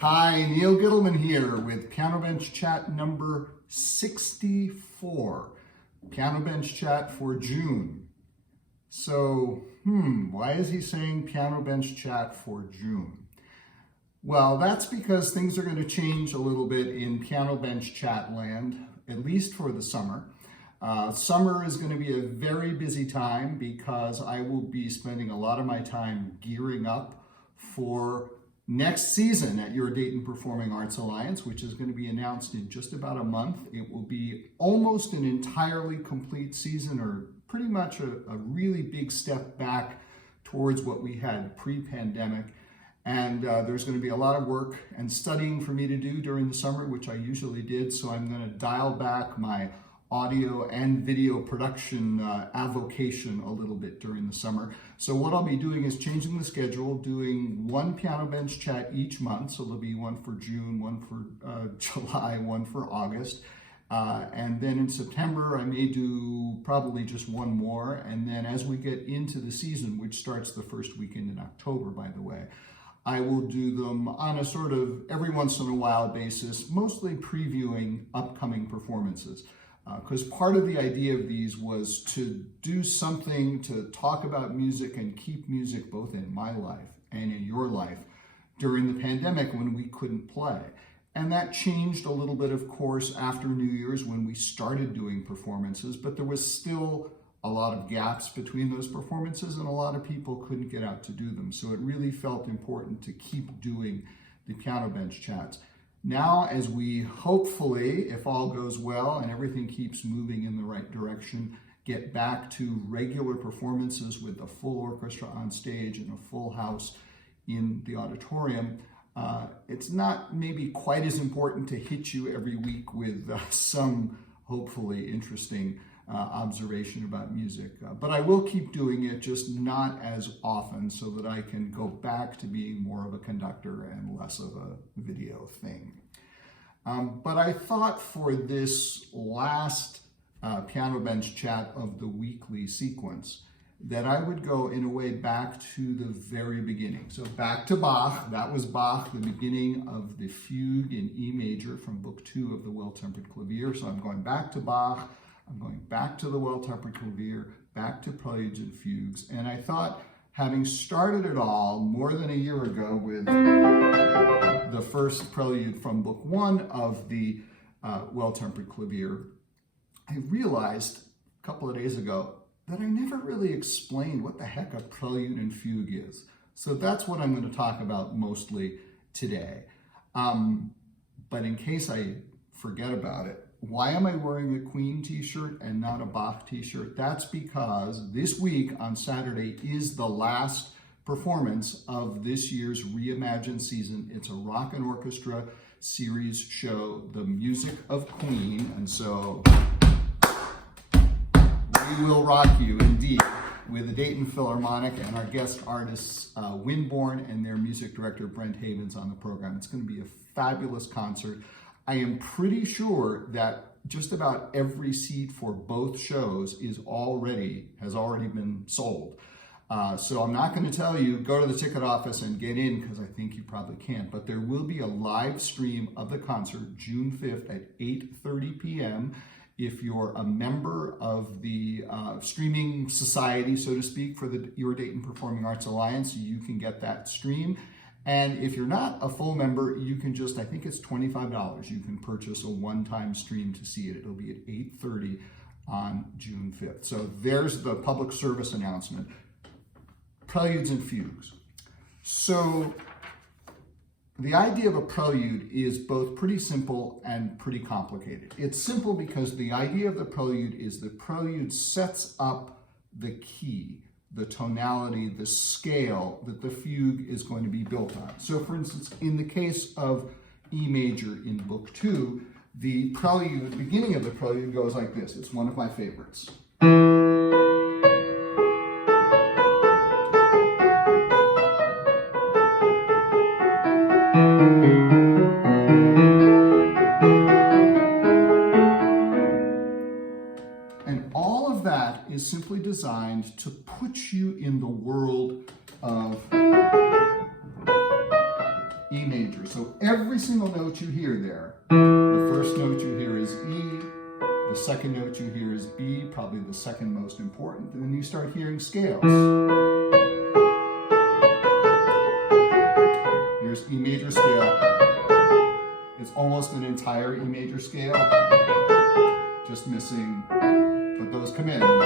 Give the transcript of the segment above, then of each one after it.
Hi, Neal here with Piano Bench Chat number 64. Piano Bench Chat for June. So, why is he saying Piano Bench Chat for June? Well, that's because things are going to change a little bit in Piano Bench Chat land, at least for the summer. Summer is going to be a very busy time because I will be spending a lot of my time gearing up for next season at your Dayton Performing Arts Alliance, which is going to be announced in just about a month. It will be almost an entirely complete season, or pretty much a really big step back towards what we had pre-pandemic. And there's going to be a lot of work and studying for me to do during the summer, which I usually did. So I'm going to dial back my audio and video production avocation a little bit during the summer. So what I'll be doing is changing the schedule, doing one Piano Bench Chat each month. So there'll be one for June, one for July, one for August. And then in September, I may do probably just one more. And then as we get into the season, which starts the first weekend in October, by the way, I will do them on a sort of every once in a while basis, mostly previewing upcoming performances. Because part of the idea of these was to do something to talk about music and keep music both in my life and in your life during the pandemic when we couldn't play. And that changed a little bit, of course, after New Year's when we started doing performances, but there was still a lot of gaps between those performances and a lot of people couldn't get out to do them. So it really felt important to keep doing the Piano Bench Chats. Now, as we hopefully, if all goes well and everything keeps moving in the right direction, get back to regular performances with a full orchestra on stage and a full house in the auditorium, it's not maybe quite as important to hit you every week with some hopefully interesting observation about music. But I will keep doing it, just not as often, so that I can go back to being more of a conductor and less of a video thing. But I thought for this last Piano Bench Chat of the weekly sequence that I would go in a way back to the very beginning. So back to Bach. That was Bach, the beginning of the fugue in E major from Book 2 of the Well-Tempered Clavier. So I'm going back to Bach. I'm going back to the Well-Tempered Clavier, back to Preludes and Fugues. And I thought, having started it all more than a year ago with the first Prelude from Book 1 of the Well-Tempered Clavier, I realized a couple of days ago that I never really explained what the heck a Prelude and Fugue is. So that's what I'm going to talk about mostly today. But in case I forget about it, why am I wearing a Queen t-shirt and not a Bach t-shirt? That's because this week on Saturday is the last performance of this year's Reimagined season. It's a rock and orchestra series show, The Music of Queen. And so we will rock you indeed with the Dayton Philharmonic and our guest artists Winborn and their music director Brent Havens on the program. It's going to be a fabulous concert. I am pretty sure that just about every seat for both shows has already been sold. So I'm not going to tell you, go to the ticket office and get in, because I think you probably can't. But there will be a live stream of the concert June 5th at 8:30 p.m. If you're a member of the streaming society, so to speak, for the Your Dayton Performing Arts Alliance, you can get that stream. And if you're not a full member, you can just, I think it's $25. You can purchase a one-time stream to see it. It'll be at 8:30 on June 5th. So there's the public service announcement. Preludes and Fugues. So the idea of a prelude is both pretty simple and pretty complicated. It's simple because the idea of the prelude is the prelude sets up the key, the tonality, the scale that the fugue is going to be built on. So for instance, in the case of E major in Book 2, the prelude, the beginning of the prelude goes like this. It's one of my favorites. And all of that is simply designed to put you in the world of E major. So every single note you hear there, the first note you hear is E, the second note you hear is B, probably the second most important, and then you start hearing scales. Here's E major scale. It's almost an entire E major scale, just missing, but those come in. And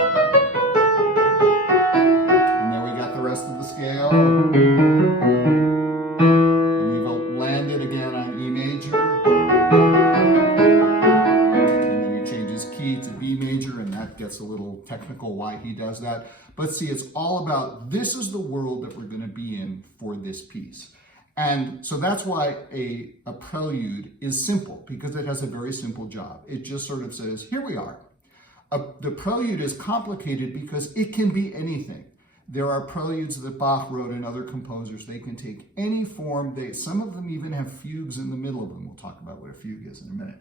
then we got the rest of the scale. And we've landed again on E major. And then he changes key to B major, and that gets a little technical why he does that. But see, it's all about, this is the world that we're going to be in for this piece. And so that's why a prelude is simple, because it has a very simple job. It just sort of says, here we are. The prelude is complicated because it can be anything. There are preludes that Bach wrote and other composers. They can take any form. Some of them even have fugues in the middle of them. We'll talk about what a fugue is in a minute.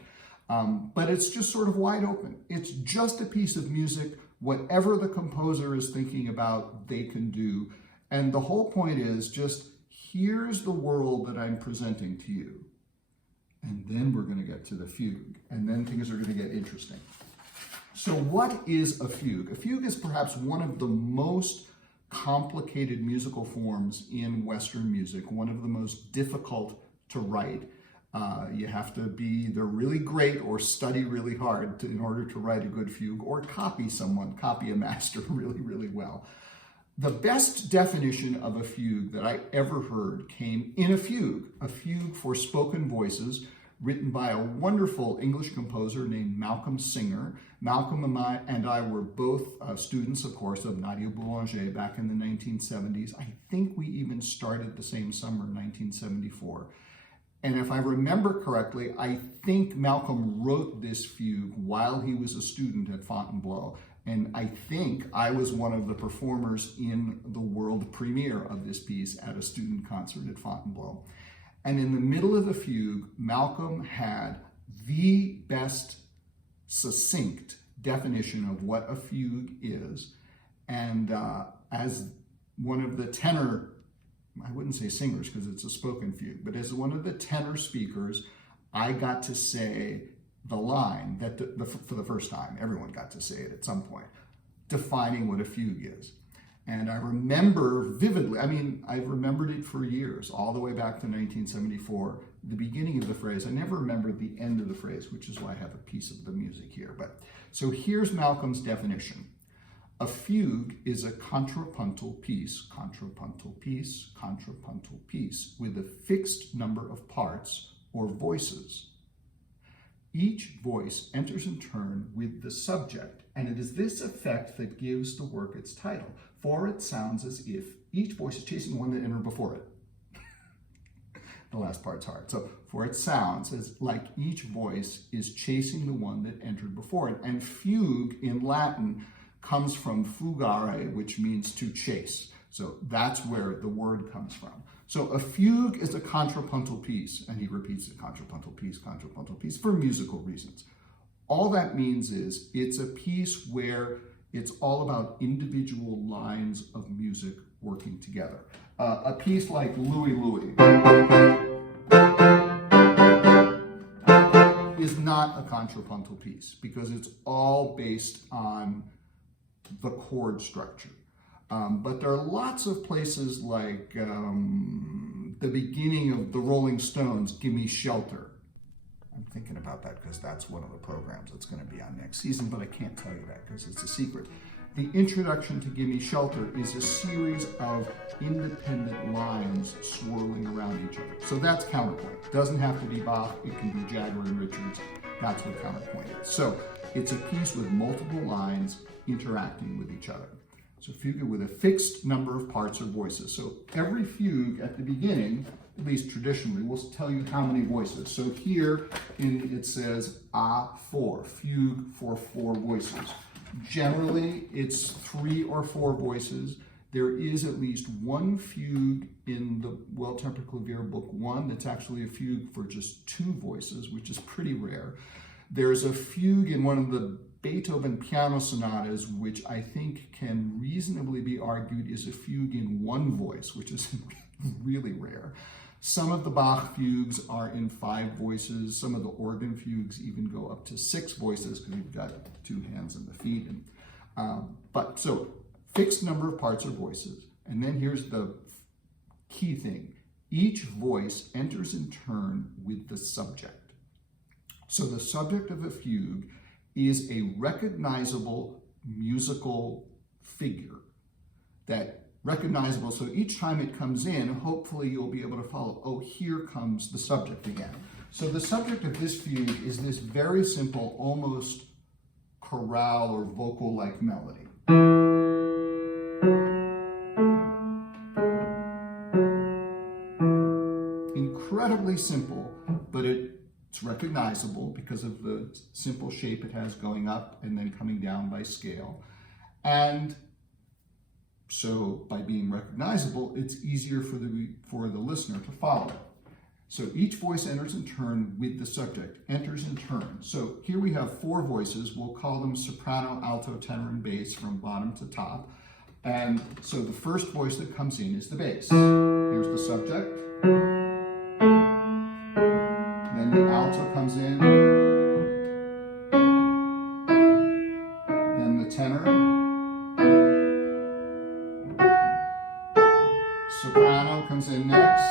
But it's just sort of wide open. It's just a piece of music. Whatever the composer is thinking about, they can do. And the whole point is just, here's the world that I'm presenting to you. And then we're going to get to the fugue. And then things are going to get interesting. So what is a fugue? A fugue is perhaps one of the most complicated musical forms in Western music, one of the most difficult to write. You have to be either really great or study really hard in order to write a good fugue, or copy a master really, really well. The best definition of a fugue that I ever heard came in a fugue for spoken voices, written by a wonderful English composer named Malcolm Singer. Malcolm and I were both students, of course, of Neal Boulanger back in the 1970s. I think we even started the same summer, 1974. And if I remember correctly, I think Malcolm wrote this fugue while he was a student at Fontainebleau. And I think I was one of the performers in the world premiere of this piece at a student concert at Fontainebleau. And in the middle of the fugue, Malcolm had the best succinct definition of what a fugue is. And as one of the tenor, I wouldn't say singers because it's a spoken fugue, but as one of the tenor speakers, I got to say the line that for the first time, everyone got to say it at some point, defining what a fugue is. And I remember vividly, I've remembered it for years, all the way back to 1974, the beginning of the phrase. I never remembered the end of the phrase, which is why I have a piece of the music here. But so here's Malcolm's definition. A fugue is a contrapuntal piece, with a fixed number of parts or voices. Each voice enters in turn with the subject, and it is this effect that gives the work its title, for it sounds as if each voice is chasing the one that entered before it. The last part's hard. So, for it sounds as like each voice is chasing the one that entered before it. And fugue in Latin comes from fugare, which means to chase. So that's where the word comes from. So a fugue is a contrapuntal piece, and he repeats it, contrapuntal piece, for musical reasons. All that means is it's a piece where it's all about individual lines of music working together. A piece like Louie Louie is not a contrapuntal piece because it's all based on the chord structure. But there are lots of places like the beginning of the Rolling Stones, Gimme Shelter. I'm thinking about that because that's one of the programs that's going to be on next season, but I can't tell you that because it's a secret. The introduction to Gimme Shelter is a series of independent lines swirling around each other. So that's counterpoint. It doesn't have to be Bach, it can be Jagger and Richards. That's what counterpoint is. So it's a piece with multiple lines interacting with each other. So fugue with a fixed number of parts or voices. So every fugue at the beginning, at least traditionally, will tell you how many voices. So here it says A4, fugue for 4 voices. Generally, it's 3 or 4 voices. There is at least one fugue in the Well-Tempered Clavier Book 1 that's actually a fugue for just 2 voices, which is pretty rare. There's a fugue in one of the Beethoven piano sonatas, which I think can reasonably be argued is a fugue in 1 voice, which is really rare. Some of the Bach fugues are in 5 voices. Some of the organ fugues even go up to 6 voices because you've got 2 hands and the feet. But so fixed number of parts or voices. And then here's the key thing. Each voice enters in turn with the subject. So the subject of a fugue is a recognizable musical figure that recognizable, so each time it comes in, hopefully you'll be able to follow, oh, here comes the subject again. So the subject of this fugue is this very simple, almost chorale or vocal-like melody. Incredibly simple, but it's recognizable because of the simple shape it has going up and then coming down by scale. And so by being recognizable, it's easier for the listener to follow. So each voice enters in turn with the subject, enters in turn. So here we have 4 voices. We'll call them soprano, alto, tenor, and bass from bottom to top. And so the first voice that comes in is the bass. Here's the subject. Then the alto comes in. Then the tenor. Soprano comes in next.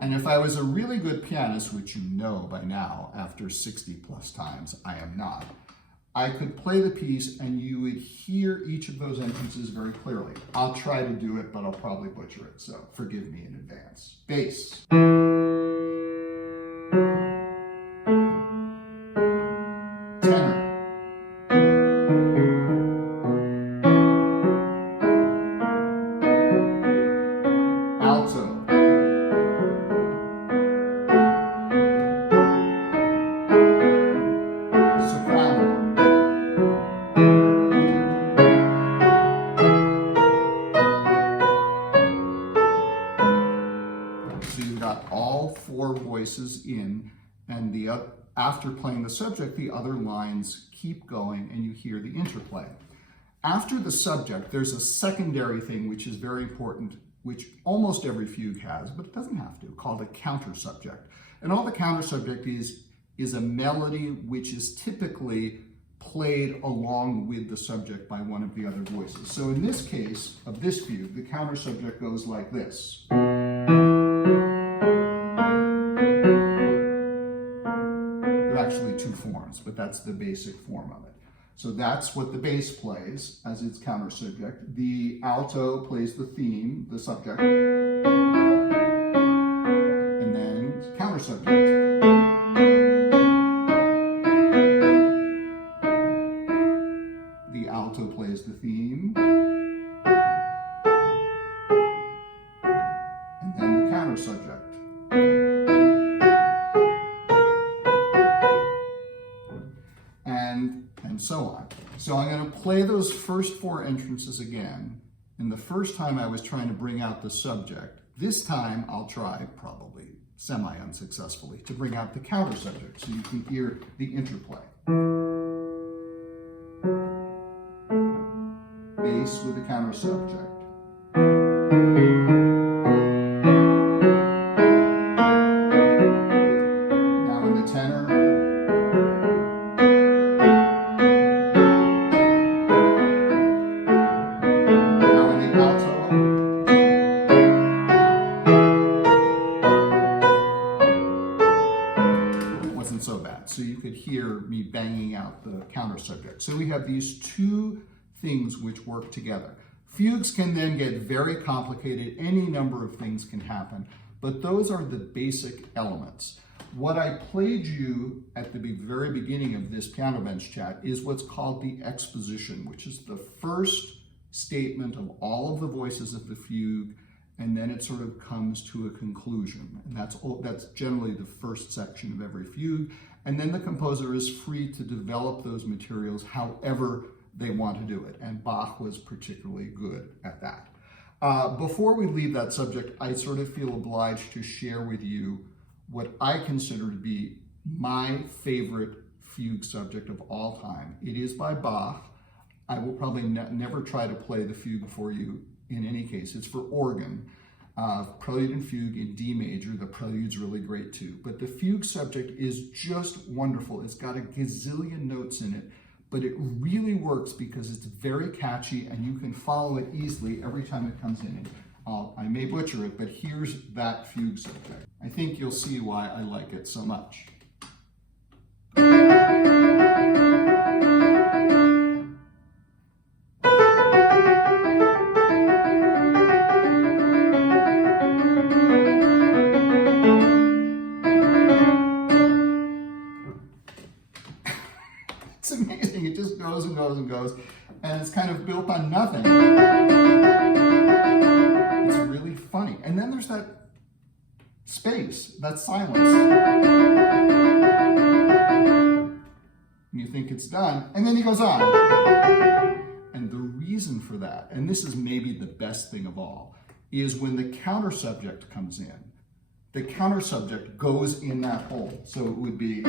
And if I was a really good pianist, which you know by now, after 60 plus times, I am not, I could play the piece and you would hear each of those entrances very clearly. I'll try to do it, but I'll probably butcher it, so forgive me in advance. Bass. In, and after playing the subject, the other lines keep going and you hear the interplay. After the subject, there's a secondary thing which is very important, which almost every fugue has, but it doesn't have to, called a counter subject. And all the counter subject is a melody which is typically played along with the subject by one of the other voices. So in this case of this fugue, the counter subject goes like this. Actually 2 forms, but that's the basic form of it. So that's what the bass plays as its counter subject. The alto plays the theme, the subject, and then counter subject. The alto plays the theme, and then the counter subject. And so on. So I'm going to play those first 4 entrances again. And the first time I was trying to bring out the subject. This time I'll try, probably semi-unsuccessfully, to bring out the counter subject so you can hear the interplay. Bass with the counter subject. Now in the tenor. So bad. So you could hear me banging out the counter subject. So we have these 2 things which work together. Fugues can then get very complicated. Any number of things can happen, but those are the basic elements. What I played you at the very beginning of this piano bench chat is what's called the exposition, which is the first statement of all of the voices of the fugue, and then it sort of comes to a conclusion. And that's generally the first section of every fugue. And then the composer is free to develop those materials however they want to do it. And Bach was particularly good at that. Before we leave that subject, I sort of feel obliged to share with you what I consider to be my favorite fugue subject of all time. It is by Bach. I will probably never try to play the fugue for you in any case. It's for organ. Prelude and fugue in D major. The prelude's really great too. But the fugue subject is just wonderful. It's got a gazillion notes in it, but it really works because it's very catchy and you can follow it easily every time it comes in. I may butcher it, but here's that fugue subject. I think you'll see why I like it so much. It's amazing. It just goes and goes and goes, and it's kind of built on nothing. It's really funny. And then there's that space, that silence. And you think it's done, and then he goes on. And the reason for that, and this is maybe the best thing of all, is when the counter subject comes in, the counter subject goes in that hole. So it would be...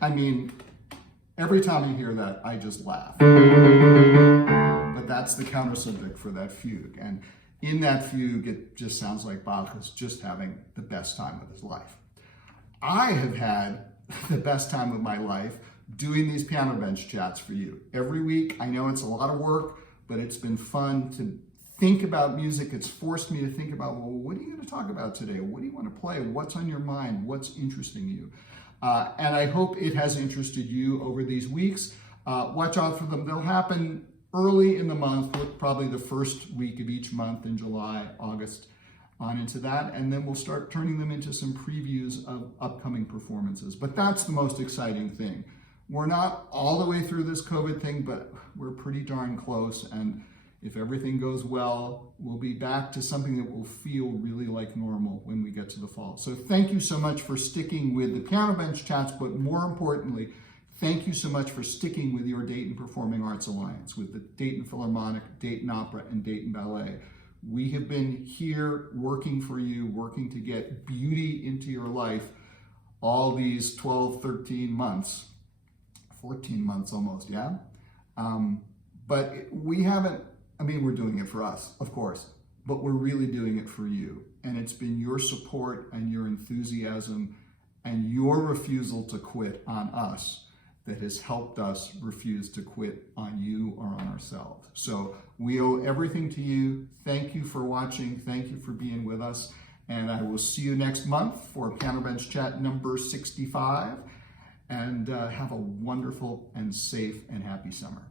I mean, every time I hear that, I just laugh. But that's the counter subject for that fugue. And in that fugue, it just sounds like Bach is just having the best time of his life. I have had the best time of my life doing these piano bench chats for you. Every week, I know it's a lot of work, but it's been fun to think about music. It's forced me to think about, well, what are you going to talk about today? What do you want to play? What's on your mind? What's interesting you? And I hope it has interested you over these weeks. Watch out for them. They'll happen early in the month, probably the first week of each month in July, August, on into that. And then we'll start turning them into some previews of upcoming performances. But that's the most exciting thing. We're not all the way through this COVID thing, but we're pretty darn close. And if everything goes well, we'll be back to something that will feel really like normal when we get to the fall. So thank you so much for sticking with the Piano Bench Chats, but more importantly, thank you so much for sticking with your Dayton Performing Arts Alliance, with the Dayton Philharmonic, Dayton Opera, and Dayton Ballet. We have been here working for you, working to get beauty into your life all these 12, 13 months, 14 months almost, yeah? But we haven't, I mean, we're doing it for us, of course, but we're really doing it for you. And it's been your support and your enthusiasm and your refusal to quit on us that has helped us refuse to quit on you or on ourselves. So we owe everything to you. Thank you for watching. Thank you for being with us. And I will see you next month for Piano Bench Chat number 65. And have a wonderful and safe and happy summer.